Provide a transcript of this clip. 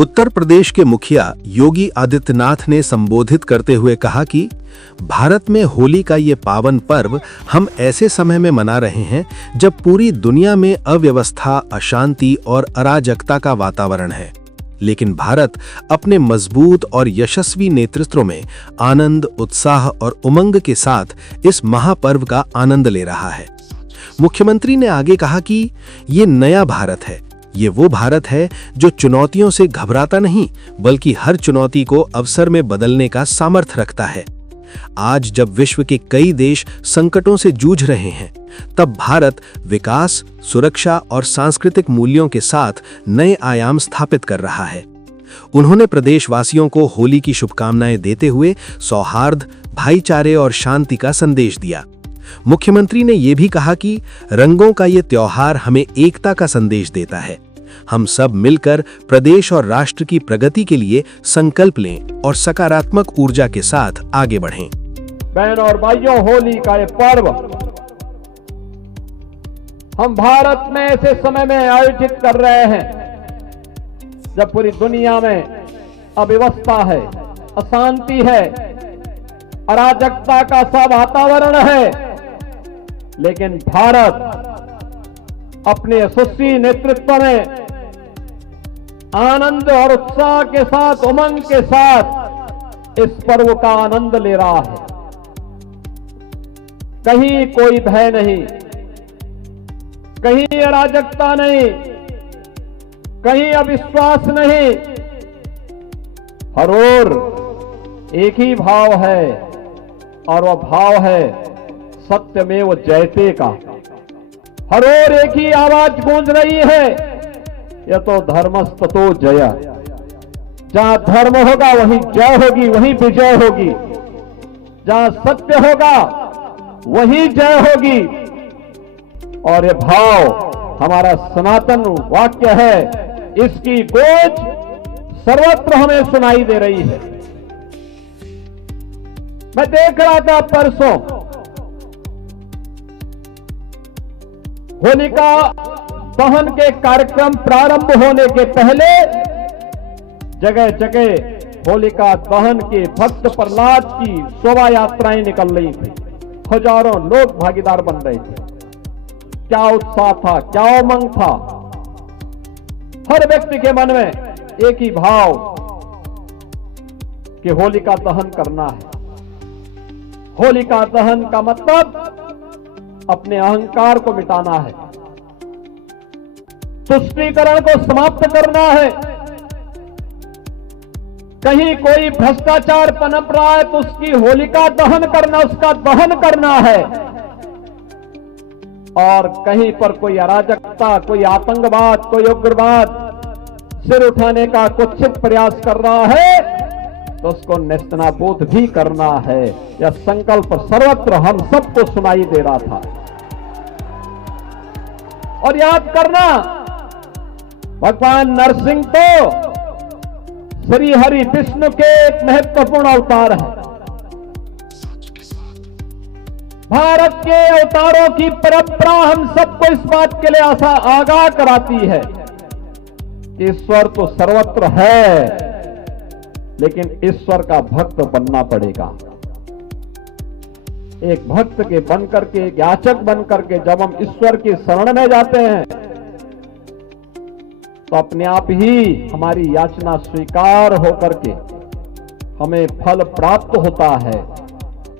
उत्तर प्रदेश के मुखिया योगी आदित्यनाथ ने संबोधित करते हुए कहा कि भारत में होली का ये पावन पर्व हम ऐसे समय में मना रहे हैं जब पूरी दुनिया में अव्यवस्था, अशांति और अराजकता का वातावरण है। लेकिन भारत अपने मजबूत और यशस्वी नेतृत्व में आनंद, उत्साह और उमंग के साथ इस महापर्व का आनंद ले रहा है। मुख्यमंत्री ने आगे कहा कि ये नया भारत है। ये वो भारत है जो चुनौतियों से घबराता नहीं, बल्कि हर चुनौती को अवसर में बदलने का सामर्थ्य रखता है। आज जब विश्व के कई देश संकटों से जूझ रहे हैं, तब भारत विकास, सुरक्षा और सांस्कृतिक मूल्यों के साथ नए आयाम स्थापित कर रहा है। उन्होंने प्रदेशवासियों को होली की शुभकामनाएं देते हुए सौहार्द, भाईचारे और शांति का संदेश दिया। मुख्यमंत्री ने यह भी कहा कि रंगों का ये त्योहार हमें एकता का संदेश देता है। हम सब मिलकर प्रदेश और राष्ट्र की प्रगति के लिए संकल्प लें और सकारात्मक ऊर्जा के साथ आगे बढ़ें। बहनों और भाइयों, होली का ये पर्व हम भारत में ऐसे समय में आयोजित कर रहे हैं जब पूरी दुनिया में अव्यवस्था है, अशांति है, अराजकता का सा वातावरण है। लेकिन भारत अपने यशस्वी नेतृत्व में आनंद और उत्साह के साथ, उमंग के साथ इस पर्व का आनंद ले रहा है। कहीं कोई भय नहीं, कहीं अराजकता नहीं, कहीं अविश्वास नहीं। हर ओर एक ही भाव है और वह भाव है सत्यमेव जयते का। हर ओर एक ही आवाज गूंज रही है, यह तो धर्मस्ततो जय। जहां धर्म होगा वहीं जय होगी, वहीं विजय होगी। जहां सत्य होगा वहीं जय होगी। और यह भाव हमारा सनातन वाक्य है, इसकी गूंज सर्वत्र हमें सुनाई दे रही है। मैं देख रहा था परसों होलिका दहन के कार्यक्रम प्रारंभ होने के पहले जगह जगह होलिका दहन के भक्त प्रहलाद की शोभा यात्राएं निकल रही थी। हजारों लोग भागीदार बन रहे थे। क्या उत्साह था, क्या उमंग था। हर व्यक्ति के मन में एक ही भाव कि होलिका दहन करना है। होलिका दहन का मतलब अपने अहंकार को मिटाना है, तुष्टीकरण को समाप्त करना है। कहीं कोई भ्रष्टाचार पनप रहा है तो उसकी होलिका दहन करना, उसका दहन करना है। और कहीं पर कोई अराजकता, कोई आतंकवाद, कोई उग्रवाद सिर उठाने का कुत्सित प्रयास कर रहा है तो उसको नेस्तनाबूद भी करना है। यह संकल्प सर्वत्र हम सबको सुनाई दे रहा था। और याद करना, भगवान नरसिंह तो श्री हरि विष्णु के एक महत्वपूर्ण अवतार है। भारत के अवतारों की परंपरा हम सबको इस बात के लिए आगाह कराती है कि ईश्वर तो सर्वत्र है, लेकिन ईश्वर का भक्त बनना पड़ेगा। एक भक्त के बनकर के, एक याचक बनकर के जब हम ईश्वर की शरण में जाते हैं तो अपने आप ही हमारी याचना स्वीकार होकर के हमें फल प्राप्त होता है।